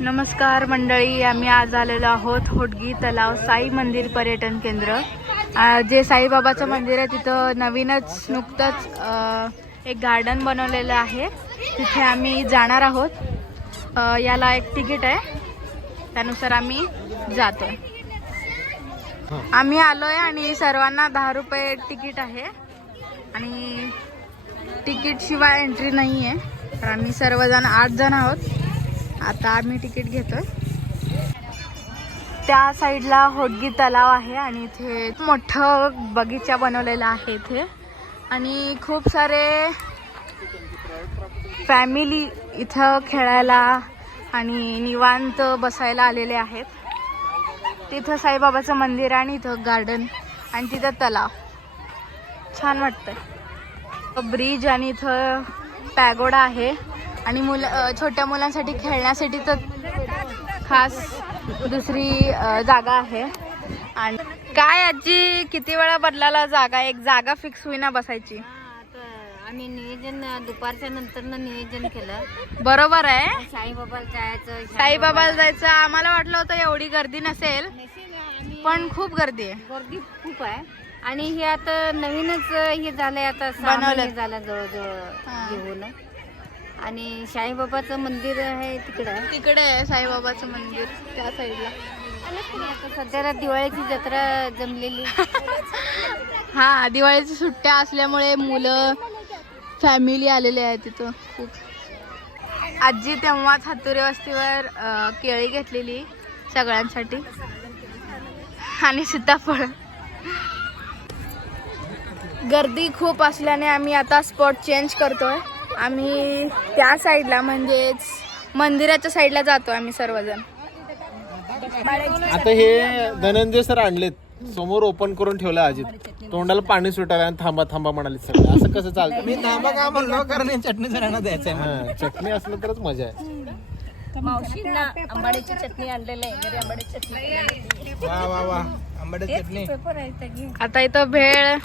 नमस्कार मंडळी, आम्ही आज आलेलो आहोत होडगी तलाव साई मंदिर पर्यटन केंद्र। जे साईबाबाचं मंदिर आहे तिथं नवीनच नुकतंच एक गार्डन बनवलेलं आहे, तिथे आम्ही जाणार आहोत। याला एक तिकीट आहे, त्यानुसार आम्ही जातोय। आम्ही आलोय आणि सर्वांना 10 रुपये तिकीट आहे आणि तिकीट शिवाय एंट्री नाही आहे। तर आम्ही सर्वजण 8 जण आहोत। आता आम्ही तिकीट घेतोय। त्या साईडला होडगी तलाव आहे आणि इथे मोठं बगीचा बनवलेला आहे इथे, आणि खूप सारे फॅमिली इथं खेळायला आणि निवांत बसायला आलेले आहेत। तिथं साईबाबाचं मंदिर आणि इथं गार्डन आणि तिथं तलाव, छान वाटतंय। ब्रिज आणि इथं पॅगोडा आहे आणि छोट्या मुलांसाठी खेळण्यासाठी तर खास दुसरी जागा आहे। आणि काय आजी, किती वेळा बदलाला जागा, एक जागा फिक्स होईना बसायची। आम्ही नियोजन दुपारच्या नंतर नियोजन केलं। बरोबर आहे, साईबाबाला जायचं। आम्हाला वाटलं होतं एवढी गर्दी नसेल, पण खूप गर्दी आहे, गर्दी खूप आहे। आणि हे आता नवीनच हे झालंय, आता बनवलं झालं जवळजवळ घेऊन। आणि साईबाबाचं मंदिर आहे तिकडे आहे साईबाबाचं मंदिर त्या साईडला। आता सध्याला दिवाळीची जत्रा जमलेली हा, दिवाळीची सुट्ट्या असल्यामुळे मुलं फॅमिली आलेले आहे तिथं खूप। आजी तेव्हाच हातुरे वस्तीवर केळी घेतलेली सगळ्यांसाठी आणि सीताफळ। गर्दी खूप असल्याने आम्ही आता स्पॉट चेंज करतोय। आम्ही त्या साईडला म्हणजेच मंदिराच्या साईडला जातो आम्ही सर्वजण। आता हे धनंजय सर आणलेत समोर, ओपन करून ठेवलं अजित, तोंडाला पाणी सुटायला आणि थांबा थांबा म्हणाले सगळे। असं कसं चालतं? मी थांबा का म्हणलो, कारण चटणी सरांना द्यायचं। चटणी असलं तरच मजा आहे। मावशींना आंबाड्याची चटणी आणलेली आहे, घरी आंबाड्याची चटणी। वा वा वा, आंबाड्याची चटणी। आता इथं भेळ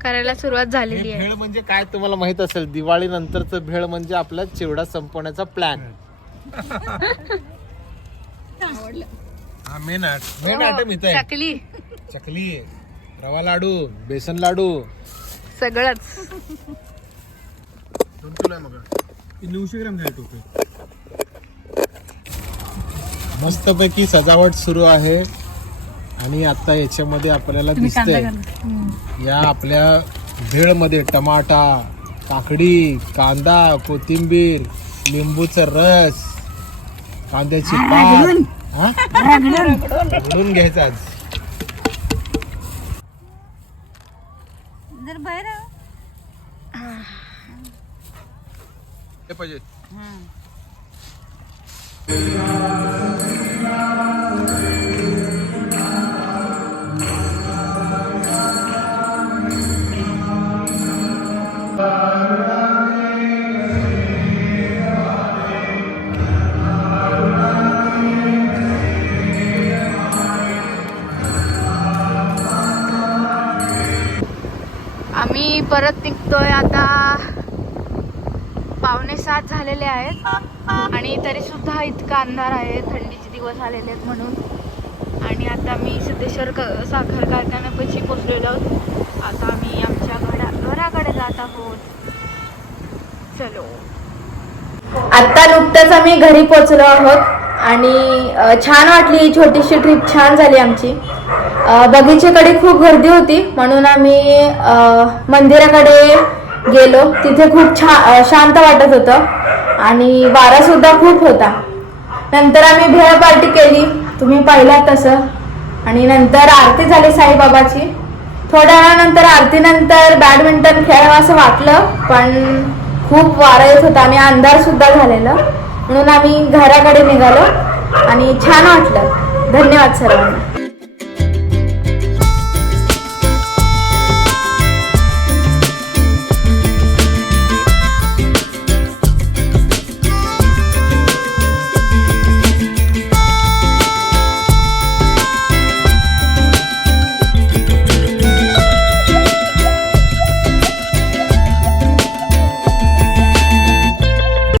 करायला सुरुवात झालेली आहे। भेळ म्हणजे काय तुम्हाला माहित असेल, दिवाळी नंतरचं भेळ म्हणजे आपला चिवडा संपवण्याचा प्लॅन। मेन आयटम इथं आहे, चकली, चकली, रवा लाडू, बेसन लाडू, सगळंच। 2 किलो आहे मग, 900 ग्राम झाले टोपे। मस्तपैकी सजावट सुरू आहे आणि आता याच्यामध्ये आपल्याला दिसतंय या आपल्या भेळ मध्ये टमाटा, काकडी, कांदा, कोथिंबीर, लिंबूचा रस, कांद्याची पात रगडून घ्यायचं आज। जर बाहेर हे पाहिजे। आम्ही परत निघतोय आता। 6:45 झालेले आहेत आणि तरी सुद्धा इतका अंधार आहे, थंडीचे दिवस आलेले आहेत म्हणून। आणि आता मी सिद्धेश्वर साखर कारखान्यापाशी पोचलेलो आहोत। आता आम्ही आमच्या घराकडे जात आहोत। चलो, आता नुकतंच आम्ही घरी पोचलो आहोत आणि छान वाटली ही छोटीशी ट्रिप, छान झाली आमची। बगीचेकडे खूप गर्दी होती म्हणून आम्ही मंदिराकडे गेलो, तिथे खूप शांत वाटत होतं आणि वारा सुद्धा खूप होता। नंतर आम्ही भेळ पार्टी केली, तुम्ही पाहिलात तसं, आणि नंतर आरती झाली साईबाबाची। थोड्या वेळानंतर आरतीनंतर बॅडमिंटन खेळावं असं वाटलं, पण खूप वारा येत होता आणि अंधार सुद्धा झालेलं, म्हणून आम्ही घराकडे निघालो आणि छान वाटलं। धन्यवाद सर्वांना।